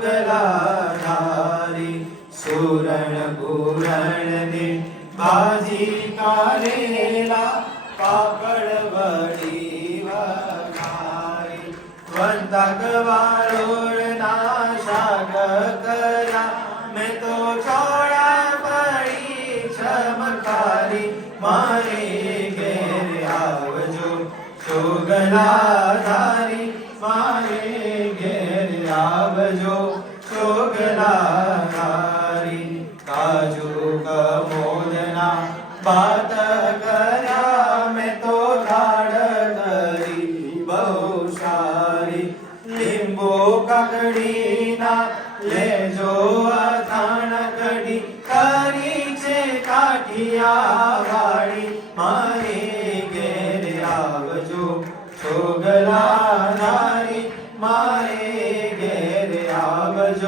ચોગલા ધારી સુરણ પૂરણ ને ભાજી કારેલા પાપડ વડી વઘારી વંતક વાળોળના શાક કર્યા મેં તો ચોળા પડી ચમકારી મારે ઘેર આવજો ચોગલા ધારી મારે ઘેર આવજો ચોગલા ધારી કાજુ કમોદના બાત કર્યા મેં તો ધાડ કરી બહુ સારી લીંબુ કાકડીના લેજો અથાણ કઢી કરી છે કાઠિયા વાળી મારે ઘેર આવજો ચોગલા ધારી મારે ઘેર આવજો।